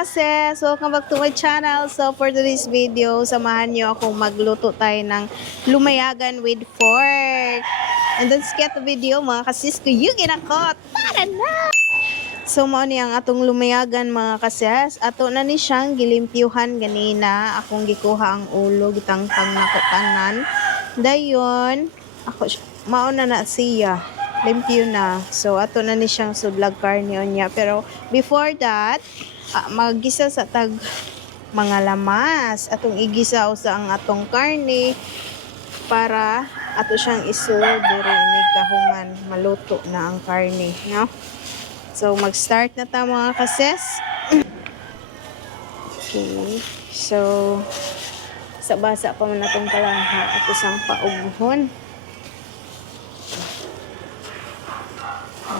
kases! Welcome back to my channel. So for today's video, samahan niyo akong magluto tayo ng lumayagan with fork. And let's get the video mga kasis ko yung ginakot. Tara na! So mao ni ang atong lumayagan mga kases. Ato na ni siyang gilimpyuhan ganina. Akong gikuha ang ulo, gitangtang na ko tanan. Dayon, mao na siya. Limpyo na. So, ato na ni siyang sudlag karne niya. Pero, before that, maggisa sa tag mga lamas. Atong igisa sa ang atong karne para ato siyang isud diri ni kahuman maluto na ang karne. No? So, mag-start na ta mga kases. Okay. So, sa basa pa man natong kalangha ato sang paughon.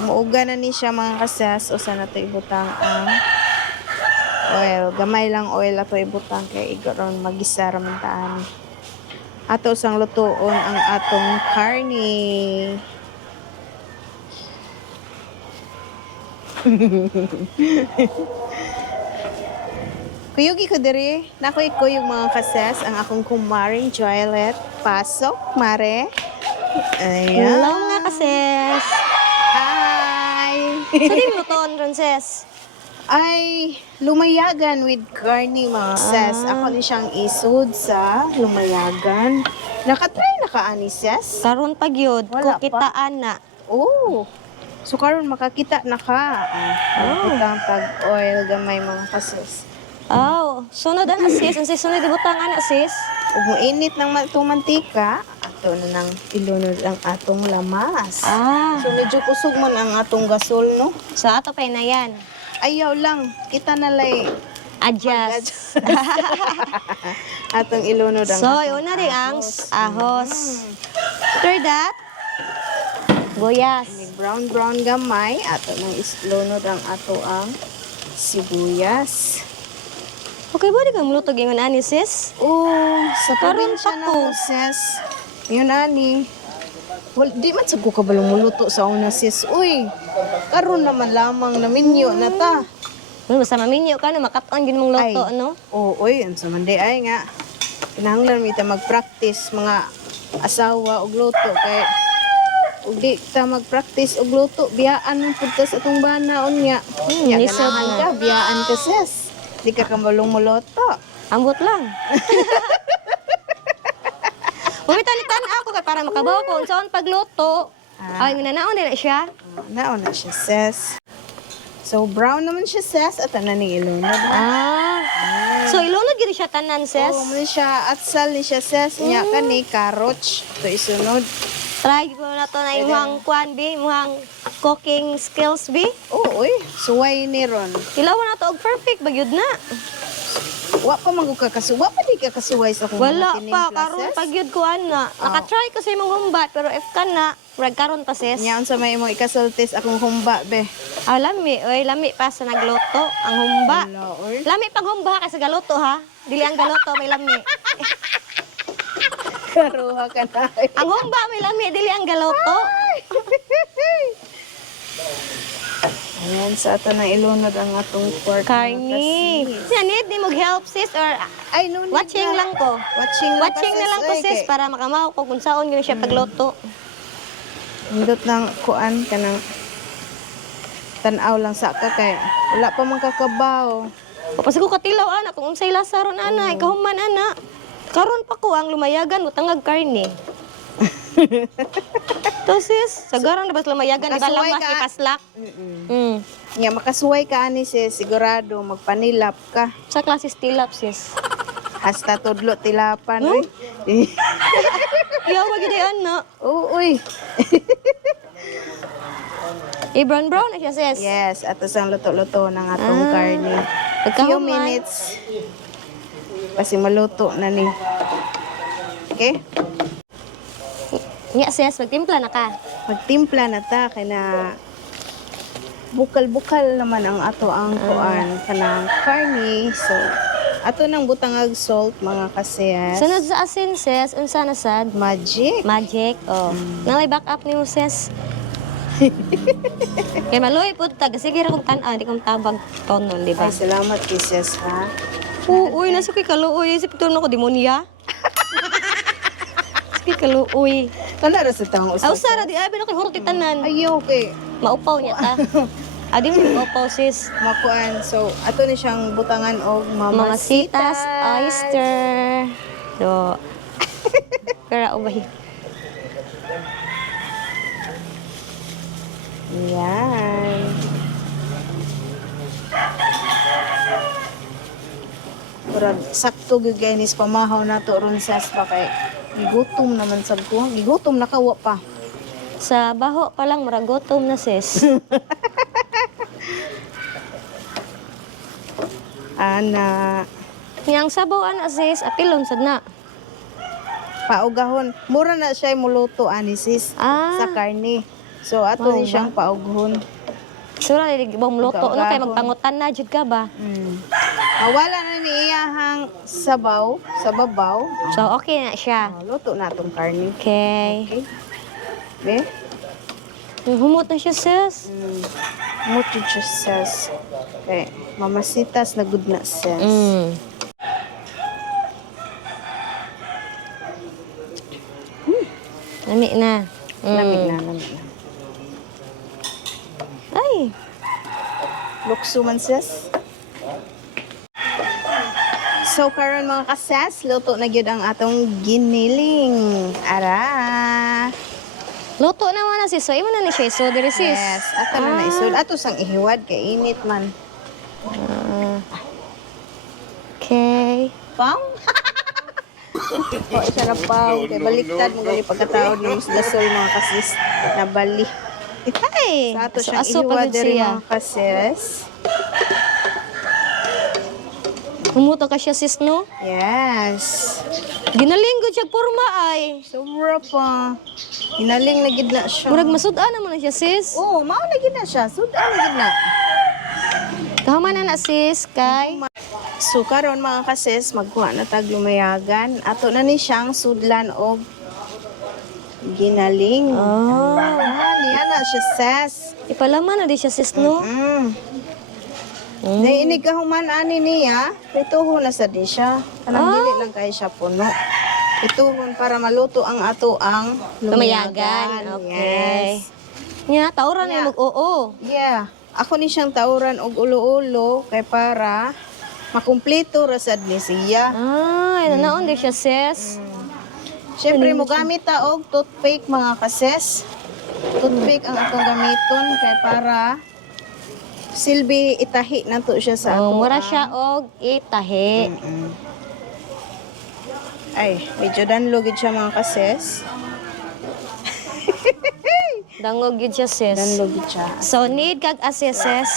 Muuga na ni siya mga kasas. O sana ito ibutang ang oil. Gamay lang oil ato ibutang kay igaron magisa ramantaan. Ato sang lutuon ang atong karne. Kuyugi ko diri. Nakoy kuyog mga kasas ang akong kumaring Joylet. Pasok, mare. Ayan. Hello mga kases! So, di mo lutoon, Ronces? Ay, lumayagan with karne mga ses. Ako ni siyang isud sa lumayagan. Nakatry na ka ani ses? Karon pag yun, Wala kukitaan na. Oh. So karon makakita na ka. Butang pag oil gamay mga kases. Oh, sunod na sis. Ang sunod ibutang ana sis. Ug moinit ng mantika, ato na nang ilunod ang atong lamas. So medyo kusog man ang atong gasol no. So ato pa na yan. Ayaw lang, kita na lay Adjust. atong ilunod ang So, atong yun na rin ang ahos. After that, goyas. Brown gamay ato nang islunod ang ato ang sibuyas. Okay ba di kang mulutog yung ani sis? Oh, sa Karon probinsya pa na ko. mo, sis. Yun ani. Well, di man sagko ka balong muluto sa una sis. Uy, karon naman lamang na minyo na ta. Basta maminyo ka na, makaton yun mong luto, Ay. no? Oh, uy, ang samandi ay nga. Kinahanglan mi ta mag-practice mga asawa og luto kay ug di ta mag-practice og luto biyaan man pud ta sa atong bana unya. lisod Ganahan na. ka biyaan ka sis. Di ka kamalong muluto. Ambot lang. Umitan-itan ako kay para makabaw ko unsaon pagluto. Ay, minanaon din na siya. Naon na siya sis. So brown naman siya sis at na ni ilunod. So ilunod gid siya tanan, sis. Oh, muna siya atsal ni siya sis. Nya ka ni carrots. Ito isunod. Try ko na to na imong kwan bi, imong cooking skills bi. Oh, uy, suway ni ron. Ilawan na to og perfect bagyud na. Wa pa man ka kasuwa pa di ka kasuway sa kung Wala mga pa tinimpla, karon sis? pagyud ko ana. Naka-try ko sa imong humba pero if kana, rag karon pa sis. Nya unsa may imong ikasultis akong humba be. Lami, oy lami pa sa nagluto ang humba. Wala, oy. Lami pag humba kasi galuto ha. Dili ang galuto may lami. Karuha ka na. Ang humba may lami dili ang galuto. Ayan, sa ato na ilunod ang atong pork. Karni. Siya need ni mag-help sis or Ay, no need watching na. lang ko. Watching na lang ko sis para makamaw ko kung saan yun siya pagluto. Indot ng kuan ka ng tanaw lang sa ka kay wala pa man kakabaw. Kapag ko katilaw ana kung unsay lasa ron ana, ikahuman ana. Karon pa ko ang lumayagan utangag karne. To sis, sagarang na bas lumayagan di ba Makasuway lamas ka. ipaslak. Nya makasuway ka ani sis, sigurado magpanilap ka. Sa klase tilap sis. Hasta tudlo tilapan Hmm? oy. Yaw magid ana. Oo, uy. Brown brown na siya sis. Yes, ato sang luto-luto ng atong karne. Few Pagkahuman. minutes. Kasi maluto na ni. Okay? Nya sis, magtimpla na ka. Magtimpla na ta kay na bukal-bukal naman ang ato ang kuan kanang karne. So, ato nang butangag salt mga kasiyas. Sunod sa asin sis, unsa na sad? Magic. Magic. Oh. Nalay back up ni sis. Kaya maluoy po tag. Sige ra kong tan-aw, di kong tabag tonon, di ba? Ay, salamat kisses ha. Uy, nasa kay kaluoy. Isip ko ko demonya. Sige kaluoy. Kana ra sa taong Aw, usa. Sara, di ay, binakay hurot itanan. Ay, okay. Maupaw niya ta. Adi mo maupaw, sis. Makuan. So, ato ni siyang butangan og Mamasitas, oyster. Do. Kara ubay. Yan. Murag sakto gyud guys pamahaw nato ron sa spa kay gigutom naman sab ko. Gigutom na kawa pa. Sa baho pa lang, maragotom na, sis. Ana, Yang sabaw, ana, sis. Apilon, sad na. paugahon. Mura na siya muluto ani sis Ah. sa karne. So ato ni Wow, siyang paughon. Sura, ibang luto. No, kay magpangutan na, jud ka ba? Wala na ni iyahang sabaw sa babaw. So, okay na siya. Luto na tong karne. Okay. Okay. Be? Humot na siya, sis. Mucho sis. Okay. Mamasitas na good na sis. Lami na. Lamig na, lamig na. Ay. Lukso man sis. So karon mga kases, luto na gyud ang atong giniling. Ara. Luto naman na, sis. So, imo na ni siya. So, diri, sis. Yes, ato na naisod. Ato sang ihiwad kay init man. Okay. Pang? O, siya na pang. Kay baliktad mo gali pagkataod ng gasol mga kasis. Nabali. Ay. Sa ato So, siyang aso ihiwad pa gud diri siya. mga kasis. Humuto ka siya, sis, no? Yes. Ginalinggod siya porma, ay. Sobra pa. Hinaling na gid na siya. Murag masudan naman na siya, sis. Oo, mao na gid na siya. Sudan na gid na. Kahuman na na, sis, kay. So karon mga kasis, magkuha na tag lumayagan. Ato na ni siyang sudlan og ginaling. Oh. Niya na siya ses. Ipalaman na di siya, sis, no? Naiinig ka human ani niya, ituhon na sa di siya. Kanang dili lang kay siya puno. Ituhon para maluto ang ato ang Lumayagan. Okay. Nya, tauran na mag-oo. Yeah. Ako ni siyang tauran og ulo-ulo kay para makumpleto ra sad ni siya. Ay, nanaon di siya, sis. Siyempre, mo gamit ta og toothpick mga kases. Toothpick ang atong gamiton kay para silbi itahi nato siya sa Oh, ato. mura siya og itahi. Ay, medyo danlogid siya mga kases. Dangog yun siya, sis. Danlogid siya. So, need kag assesses.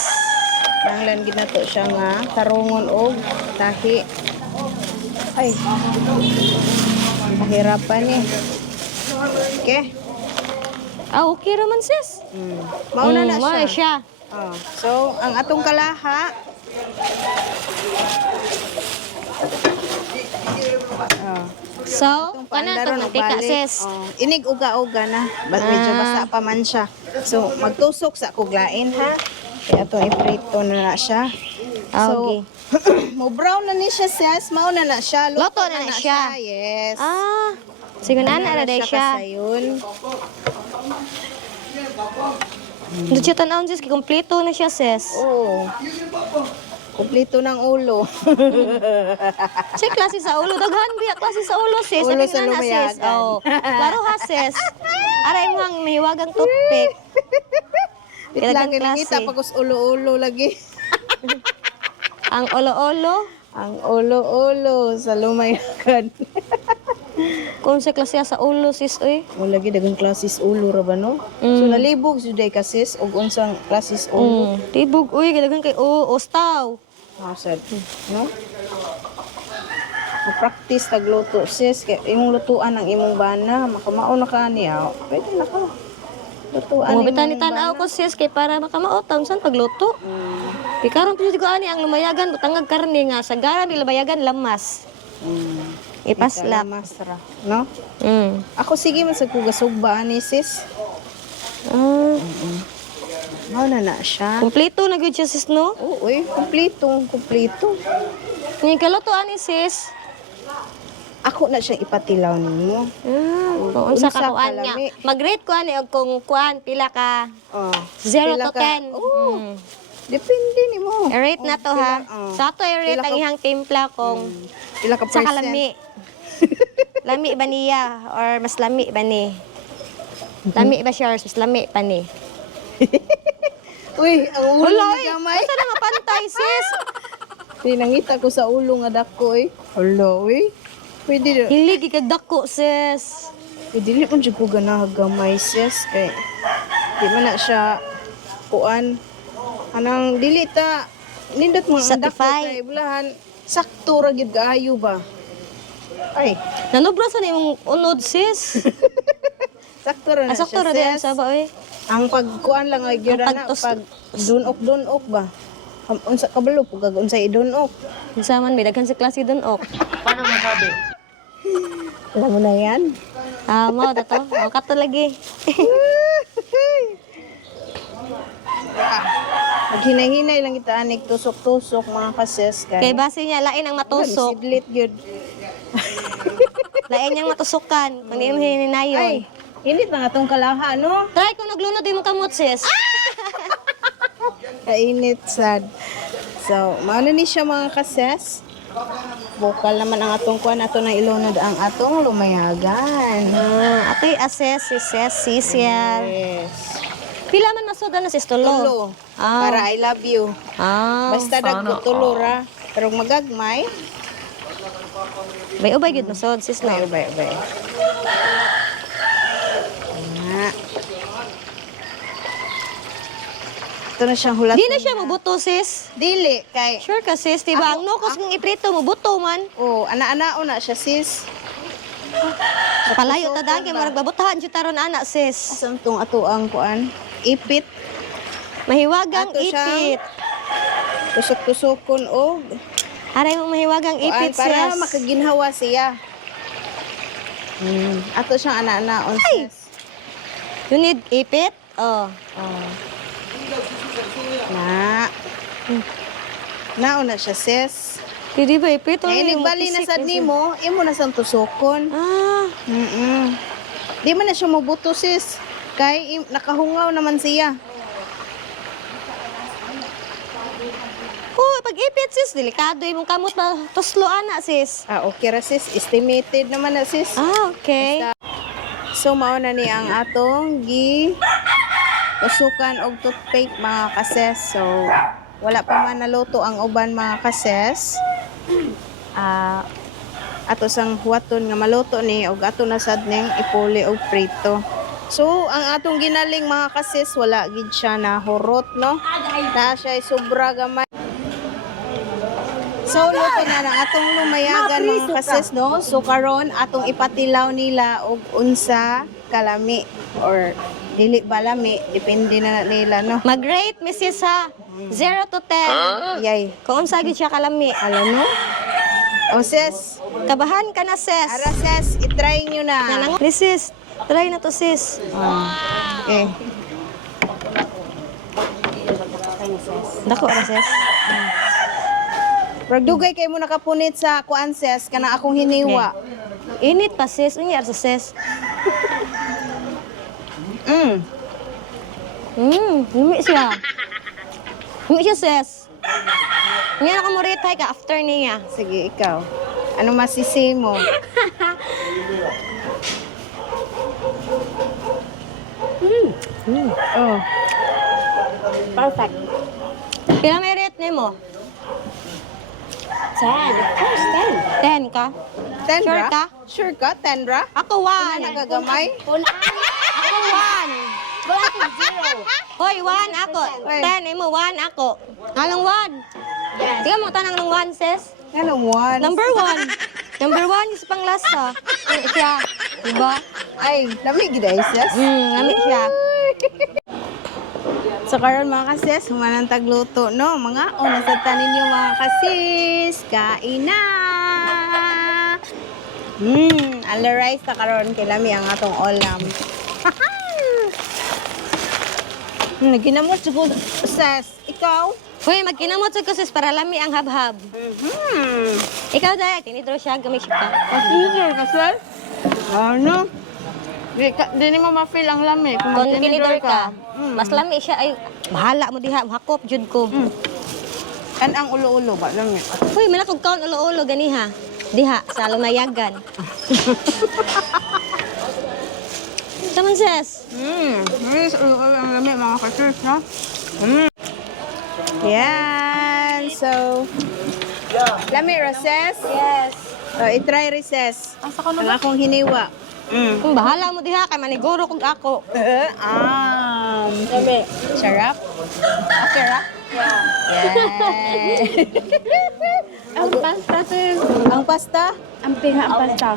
Nanglan gid nato siya nga tarungon og tahi. Ay. Pahirapan ni. Okay. Ah, okay raman, sis. Mauna na Mauna siya. siya. Oh. So, ang atong kalaha. Oh. So, Itong kana paandaro itong na mantika, balik. sis. Oh, inig uga-uga na. Medyo basa pa man siya. So, magtusok sa kuglain ha. Kaya ito iprito na na siya. Okay. mo brown na ni siya sis. Mauna na siya. Luto na na siya. Yes. Ah, sige na na day siya. Kasayon. Doon siya tanawon, sis. Kompleto na siya, sis. Oo. Kumpleto ng ulo. Siya klase sa ulo. Daghan biya klase sa ulo, sis. Ulo Sabi sa nga na, sis. lumayagan. Oh. Laro ha, sis. Aray mo ang mahiwagang toothpick. Lang Daghang kinangita klase. pagkus ulo-ulo lagi. Ang olo-olo. Ang ulo-ulo sa lumayagan. Kung sa klase sa ulo, sis, oy. O lagi dagang klasis ulo ra ba no? So nalibog juday ka sis og unsang klasis ulo. Tibog, uy. Daghang kay ostaw. Sad, no? Mag-practice tagluto sis kay imong lutuan ang imong bana makamao na ka niya. Pwede na ka. Lutuan Mo imong bitan-tanaw ko, sis, kay para makamaotam san pagluto. Di karon pud ko ani ang lumayagan butangag karne nga sa garan di lumayagan lamas. Ipaslap. Ipaslap. No? Mm. Ako sige man sa kugasugba ani sis. Ah, Mao na siya. kompleto na gyud siya sis no. Oo, kumpleto. Ning kaluto ani sis. Ako na siya ipatilaw nimo. Kung unsa ka Unsa kuan niya. kalami. Mag-rate ko ani og kung kuan pila ka Oh. 0 Pila to ka- 10. Oo. Depende nimo. I-rate na to ha. Sa ato i-rate Pila ang ka- ihang timpla kung Pila ka sa percent? kalami. Lami ba niya or mas lami ba ni? Lami ba siya or mas lami pa ni? Uy, ang ulo Wala ni gamay. Asa na mapantay sis? Tinangita ko sa ulo nga dako eh. Hello, eh. Pwede Hilig kag dako sis. dili man jud ko ganahan gamay sis kay di man na siya kuan. Anang dili ta nindot mo ang dako Certified. kay bulahan sakto ra gyud kaayo ba. Ay, Nanubra sa nimong unod sis. sakto ra na Asakto siya, ra din sis. sa ba oy. Ang pagkuan lang ay gyud Ang na pagtos- pag dunok ba. Unsa kabalo pag unsa idunok. Unsa man may daghan sa klase don ok. Alam mo na yan. Mo to. O kato lagi. Maghinay-hinay lang kita anik tusok-tusok mga kases kay. Kay base niya lain ang matusok. Sidlit gyud. Lain niyang matusukan. Kung di mo hininayon. Ay, init na nga tong kalaha, no? Try kung naglunod mo kamot sis. Kainit, sad. So, maano ni siya mga kases? Bukal naman ang atong kuan, ato na ilunod ang atong lumayagan. Ato'y assess, sisyal. Yes. Pila man masuda na sis tulo. Tulo. Ah. Para I love you. Basta dagko tulo ra. Pero magagmay. May ubay gid masud sis no. Ubay. Nga. Ito na siyang hulat. Di na siya mabuto sis. Dili, kay... Sure ka sis, diba? Ang nukos kung iprito mabuto man. Oh, ana-anao na siya, sis. Palayo ta dagi marag babutahan jud taron ana sis. Asam tong ato ang kuan? Ipit. Mahiwagang Ato siya. ipit. Tusok-tusokon o. Aray mo mahiwagang Kuan, ipit para sis. makaginhawa siya. Ato siyang ana-anaon, sis. You need ipit? Oh. Oh. Na. Nauna siya, sis. Di ba ipit? Ay, nagbali na sad nimo, imo na sang tusokon. Ah, Di man na siya mabuto, sis. Kay nakahungaw naman siya. oh, pag ipit sis, delikado imong kamot ba tuslo ana sis. Ah, okay ra, sis. Estimated naman na, sis. Ah, okay. So, mauna ni ang atong usukan og toothpaste mga kases. So, wala pa man naluto ang uban mga kases. Ato sang huwaton nga maluto ni og ato na sad ning ipuli og prito. So, ang atong ginaling mga kases wala gid siya na hurot, no? Na siya sobra gamay. So, luto na ng atong lumayagan mga kases, no? So, karon atong ipatilaw nila og unsa kalami or dili ba lami, depende na nila, no? Mag-rate Mrs. ha. 0 to 10. Yay. Kung unsa gyud siya kalami. Alam no? O sis, Kabahan ka na sis. ara sis, itry nyo na. Nanang ni sis. Try na to sis. Okay. Dako ra sis. Pagdugay kay mo nakapunit sa kuan sis, kana akong hiniwa. Init pa sis. Unya sa sis. Lumi siya. Lumi siya sis. Unya na ko mo rate ka after niya. Sige, ikaw. Ano masisi mo? Oh. Perfect. Pila may rate nimo? 10. Of course, 10. 10 ka? Tendra? Sure ka? Sure ka, Tendra? Ako 1. Nagagamay? Ako 1. Hoy, 1 ako. 10, imo 1 ako. Anong 1? Yes. Sige mo tanang ng 1, sis. Anong one? Number 1. Number 1 is panglasa. Ano siya? Diba? Ay, lamig gid ay sis. Nami siya. So karon mga kasis, humanang tagluto no, mga una sa tanin niyo mga kasis, kain na. Ala rice ta karon kay lami ang atong ulam. Naginamot siguro, sis. Ikaw? Hoy, magkinamot sa kusis para lami ang habhab. Ikaw dahil, tinidro siya, gamit siya ka. Tinidor ka, sis? Ano? Di mo ma-feel ang lami kung Kung tinidor tinidor ka. ka, mas lami siya, ay, bahala mo diha, hakop, jud ko. Kan ang ulo-ulo ba? Lami. Hoy, manakog kaon ulo-ulo, ganiha. Diha, sa lumayagan. Taman, sis. Yes, ulo-ulo ang lami mga ka-sis, no? Yan. So, lami, Roses? Yes. So, i-try recess. Ang akong hiniwa. Kung bahala mo diha, kay maniguro kog ako. Lami. Sarap? Okay, ra? Yeah. Ang pasta, sis. Ang pasta? Ang pinga ang pasta.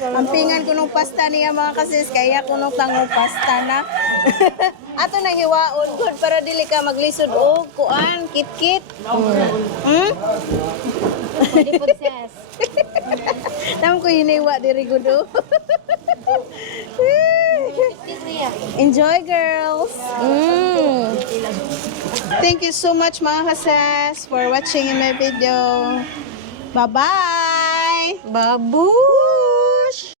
Ang pingan ko nung pasta niya mga kasis, kaya ko nung tangong pasta na. Ato nang hiwaon good para dili ka maglisod og kuan, kit-kit. Pwede po, sis. Nam ko hiniwa diri gudo. Enjoy, girls. Thank you so much mga kasis for watching my video. Bye-bye. Babu!